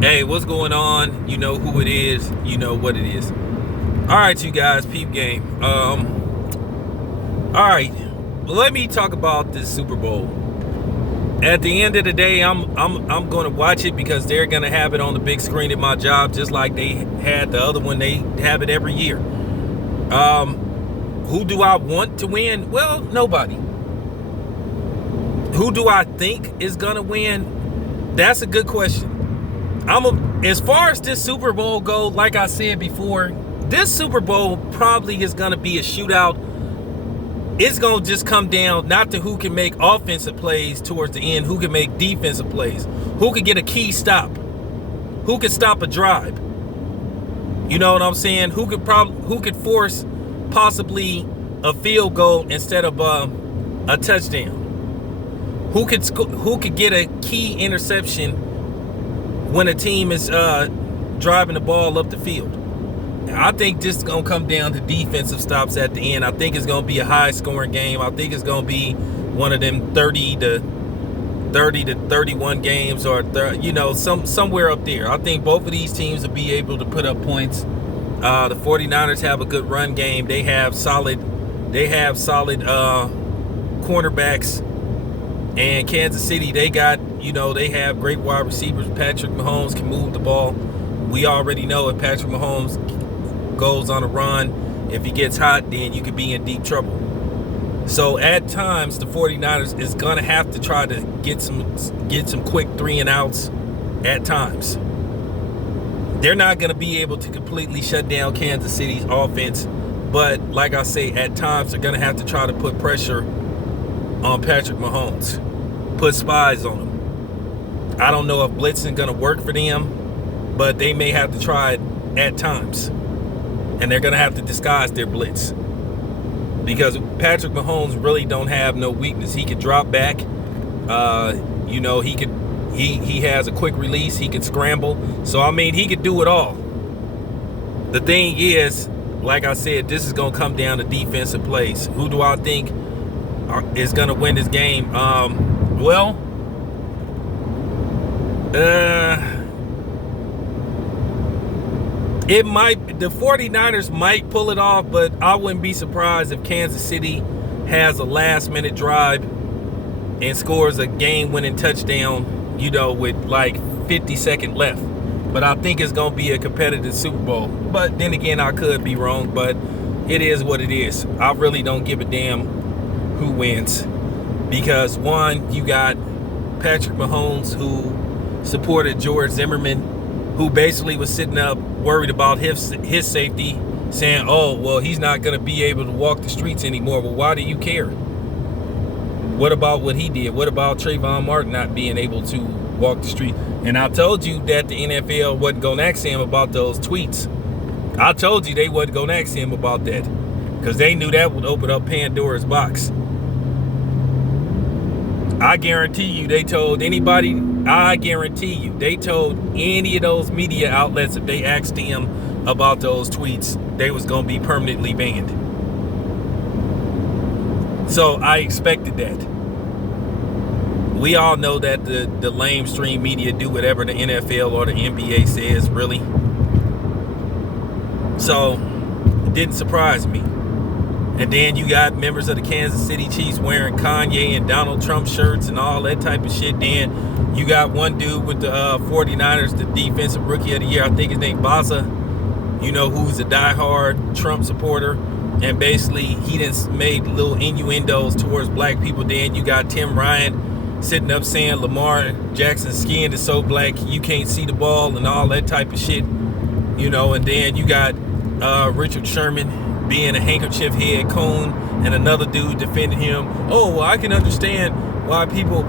Hey, what's going on? You know who it is. You know what it is. All right, you guys, peep game. All right, let me talk about this Super Bowl. At the end of the day, I'm going to watch it because they're going to have it on the big screen at my job, just like they had the other one. They have it every year. Who do I want to win? Well, nobody. Who do I think is going to win? That's a good question. As far as this Super Bowl goes, like I said before, this Super Bowl probably is going to be a shootout. It's going to just come down not to who can make offensive plays towards the end, who can make defensive plays, who can get a key stop, who can stop a drive. You know what I'm saying? Who could force possibly a field goal instead of a touchdown? Who could get a key interception when a team is driving the ball up the field? I think this is going to come down to defensive stops at the end. I think it's going to be a high-scoring game. I think it's going to be one of them 30 to 31 games, or somewhere up there. I think both of these teams will be able to put up points. The 49ers have a good run game. They have solid cornerbacks. And Kansas City, they have great wide receivers. Patrick Mahomes can move the ball. We already know if Patrick Mahomes goes on a run, if he gets hot, then you could be in deep trouble. So at times, the 49ers is going to have to try to get some quick 3 and outs at times. They're not going to be able to completely shut down Kansas City's offense. But like I say, at times, they're going to have to try to put pressure on Patrick Mahomes. Put spies on him. I don't know if blitzing going to work for them, but they may have to try it at times. And they're going to have to disguise their blitz. Because Patrick Mahomes really don't have no weakness. He could drop back. He has a quick release. He can scramble. So, I mean, he could do it all. The thing is, like I said, this is going to come down to defensive plays. Who do I think is going to win this game? The 49ers might pull it off, but I wouldn't be surprised if Kansas City has a last-minute drive and scores a game-winning touchdown, with like 50 seconds left. But I think it's going to be a competitive Super Bowl. But then again, I could be wrong, but it is what it is. I really don't give a damn who wins. Because, one, you got Patrick Mahomes, who supported George Zimmerman, who basically was sitting up worried about his safety, saying, oh, well, he's not going to be able to walk the streets anymore. Well, why do you care? What about what he did? What about Trayvon Martin not being able to walk the street? And I told you that the NFL wasn't going to ask him about those tweets. I told you they wasn't going to ask him about that because they knew that would open up Pandora's box. I guarantee you they told any of those media outlets, if they asked him about those tweets, they was going to be permanently banned. So I expected that. We all know that the lamestream media do whatever the NFL or the NBA says, really. So it didn't surprise me. And then you got members of the Kansas City Chiefs wearing Kanye and Donald Trump shirts and all that type of shit. Then you got one dude with the 49ers, the defensive rookie of the year. I think his name Baza, who's a diehard Trump supporter. And basically he just made little innuendos towards black people. Then you got Tim Ryan sitting up saying Lamar Jackson's skin is so black you can't see the ball and all that type of shit. And then you got Richard Sherman being a handkerchief head coon, and another dude defending him. Oh, well, I can understand why people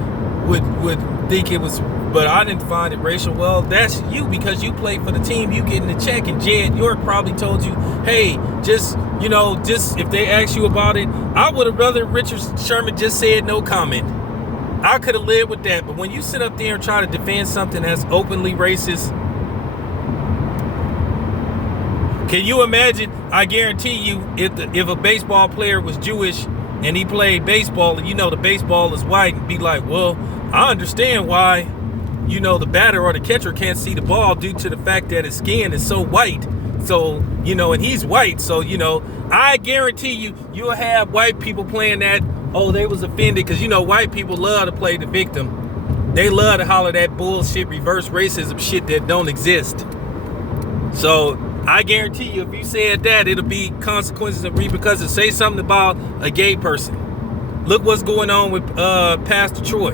would think it was, but I didn't find it racial. Well, that's you because you play for the team, you getting the check, and Jed York probably told you, hey, just if they ask you about it, I would have rather Richard Sherman just said no comment. I could have lived with that, but when you sit up there and try to defend something that's openly racist, can you imagine? I guarantee you, if a baseball player was Jewish and he played baseball, and the baseball is white, and be like, well, I understand why you know, the batter or the catcher can't see the ball due to the fact that his skin is so white. So, you know, and he's white. So, you know, I guarantee you'll have white people playing that, oh, they was offended, because, you know, white people love to play the victim. They love to holler that bullshit reverse racism shit that don't exist. So I guarantee you, if you said that, it'll be consequences and repercussions. Say something about a gay person. Look what's going on with Pastor Troy.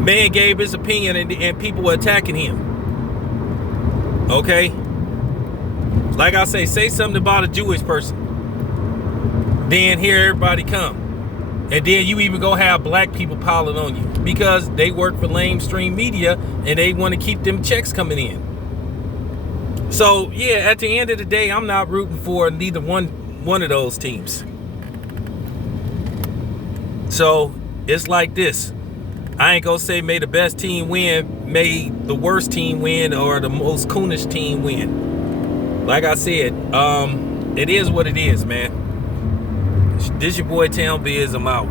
Man gave his opinion and people were attacking him. Okay? Like I say something about a Jewish person. Then here everybody come. And then you even gonna have black people piling on you because they work for lamestream media and they want to keep them checks coming in. So yeah, at the end of the day, I'm not rooting for neither one of those teams. So it's like this. I ain't gonna say may the best team win, may the worst team win, or the most coonish team win. Like I said, it is what it is, man. This your boy Town Biz. I'm out.